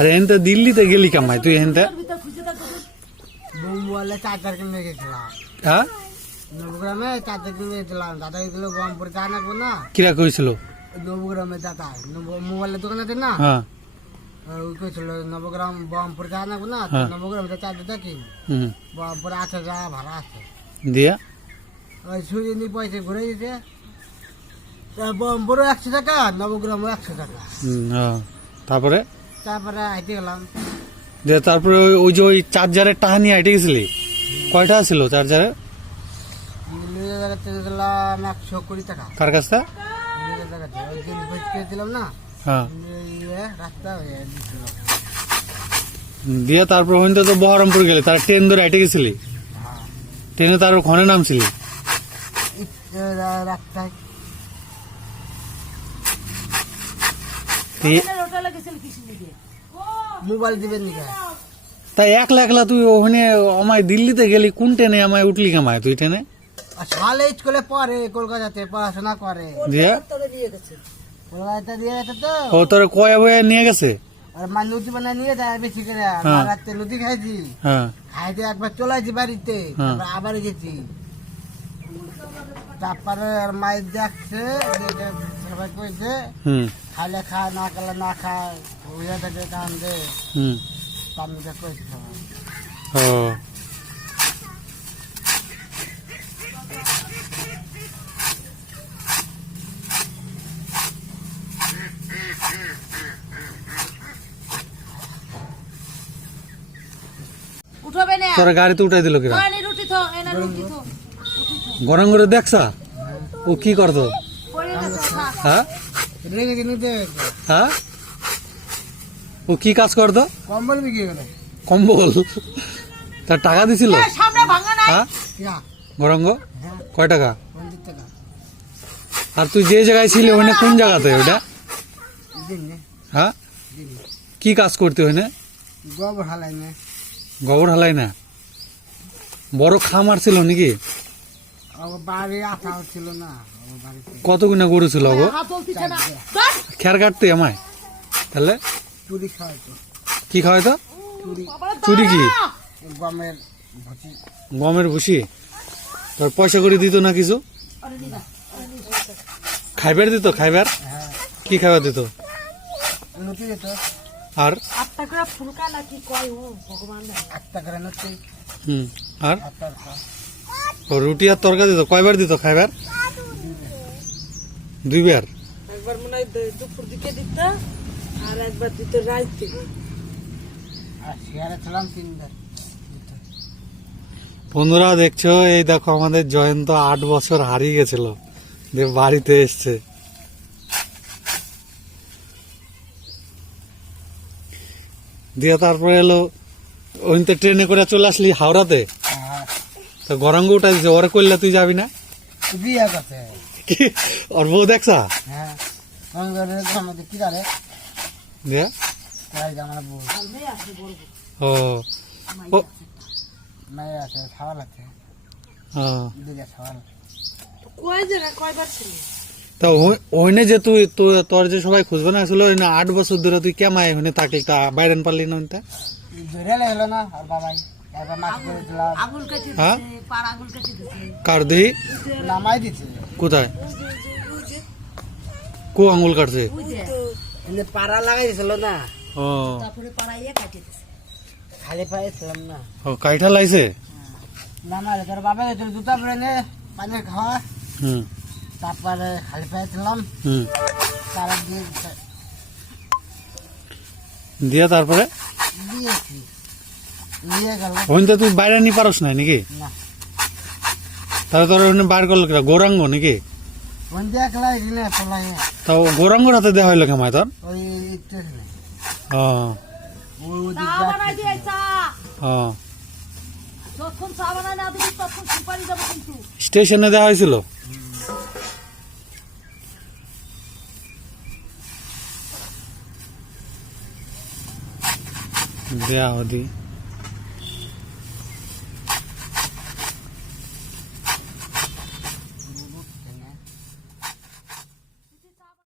আর এনতে দিল্লিতে গেলি কামাই? তুই এনতে? বোম্বলে চার চার কিনে গেছিলাম। হ্যাঁ নবগ্রামে চার চার কিনে গেছিলাম। দাদা গেছিল গরমপুর চা নাকবো না? কিরা কইছিল? নবগ্রামে দাদা। মোবাইলের দোকান আছে না? হ্যাঁ। ওই কইছিল নবগ্রাম বহরমপুর চা নাকবো না? হ্যাঁ। নবগ্রামে চা দিতে কি হুম। বহরমপুর আছে যা ভাড়া আছে। দিয়া? ওই সুজি নি পয়সা ঘুরে দিতে বহরমপুরও একশো টাকা নবগ্রামও একশো টাকা। হ্যাঁ। তারপরে? তারপরে গেলাম। তারপরে ওই- ওই যে ওই চার্জারের টাকা নিয়ে গেছিলি? কয়টা ছিল চার্জারে? জায়গাতে একশো কুড়ি টাকা। কার কাছটা নিজের জায়গাতে ওই দিন ভেজকে দিলাম না? হ্যাঁ। ইয়ে রাস্তা হয়ে দিছিল দিয়ে তারপর তো বহরমপুর গেলে তার ট্রেন ধরে হেঁটে গেছিলি? হ্যাঁ। ট্রেনে তার ওখানে নামছিলি? রাস্তায়। মোবাইল দিবেন তাই একলা একলা তুই ওখানে আমায় দিল্লিতে গেলি কোন ট্রেনে আমায় উঠলি কামায়? তুই ট্রেনে? স্কুলে পড়ে কলকাতাতে পড়াশোনা করে। কলকাতা দিয়ে গেছে তো। ও তোর কয়া বয়া নিয়ে গেছে? আর মা নিয়ে যায় বেশি করে। হ্যাঁ। খাইছি। হ্যাঁ। খাইতে একবার চলে আসছি বাড়িতে হ্যাঁ। আবার গেছি। তারপরে আর মায়ের দেখছে দেখে সবাই কইছে হুম। খাইলে খায় না খেলে না খায় হইয়া থাকে কান্দে। হুম। তামিকে কইছে ও। তোর গাড়িতে উঠাই দিল কিরা? রুটি থো এনা রুটি থো। গরম করে দেখছা? ও কি করতো? হ্যাঁ? হ্যাঁ? ও কি কাজ করতো? কম্বল। বিক্রি করে কম্বল তার টাকা দিছিল হ্যাঁ? গরঙ্গ? হ্যাঁ। কয় টাকা? আর তুই যে জায়গায় ছিলি ওখানে কোন জায়গাতে ওটা হ্যাঁ? কি কাজ করতে ওখানে গোবর হালাই নে। গোবর হালাই না? বড় খামার ছিল নাকি? বাড়ি ছিল না বাড়িতে কতগুনা গরু ছিল গো। খের কাটতে আমায়। তাহলে? চুরি খাওয়াইতো। কি খাওয়াই তো চুরি চুরি কি? গমের ভুচি। গমের ভুসি তোর পয়সা করে দিত না কিছু? খাইবার দিত খাইবার? হ্যাঁ। কি খাইবার দিত? আর? আর? ও রুটি আর তরকা দিত কয়বার দিত খাইবার? দুইবার? একবার মনে হয় দুপুর দিকে দিত আর একবার দিত রাত বন্ধুরা দেখছ এই দেখো আমাদের জয়ন্ত আট বছর হারিয়ে গেছিল। যে বাড়িতে এসছে। দিয়ে তারপরে এলো ওইতে ট্রেনে করে চলে আসলি হাওড়াতে? তো গরঙ্গ উঠা দিছে ওরে করলে তুই যাবি না? বিয়ে করছে কি? ওর বউ দেখছা? হ্যাঁ। কি জানে? দিয়ে? তাই আমার বউ। ও। ও। আছে খাওয়া লাগছে ও। দুইটা খাওয়া কয় জায়গা কয়বার ছিল? তা ওই- ওইনে যে তুই তোর যে সবাই খুঁজবে না আসলে ওই না আট বছর ধরে তুই কেমাই ওইনে থাকলি তা বাইরে পারলি না ওইটা ধরে লাগল না আর বাবাই। হ্যাঁ? কার দেহি নামাই দিছে। কোথায়? কো আঙুল কাটছে? পাড়া লাগাই দিছিল না। ও। তারপরে পাড়াইয়ে কাটে দিছে। খালি পায়ে না। ও কাইঠা লাইছে? নামাই তোর বাবা তোর জুতা পরে নে পানি খাওয়া। হুম। তারপরে খালি পায়ে হুম। তারা দিয়ে দিয়া তারপরে? দিয়েছি। নিয়ে গেল ওইটা তুই বাইরে নি পারস নাই নাকি? না। তাহলে তোর ওখানে বার করল কিনা? গৌরাঙ্গ নাকি? ফোন দিয়ে খেলাই দিলে পলাই তা গৌরাঙ্গর হাতে দেওয়া হইল কেমায় তোর? ওই স্টেশনে দেওয়া হয়েছিল? দেয়া হদি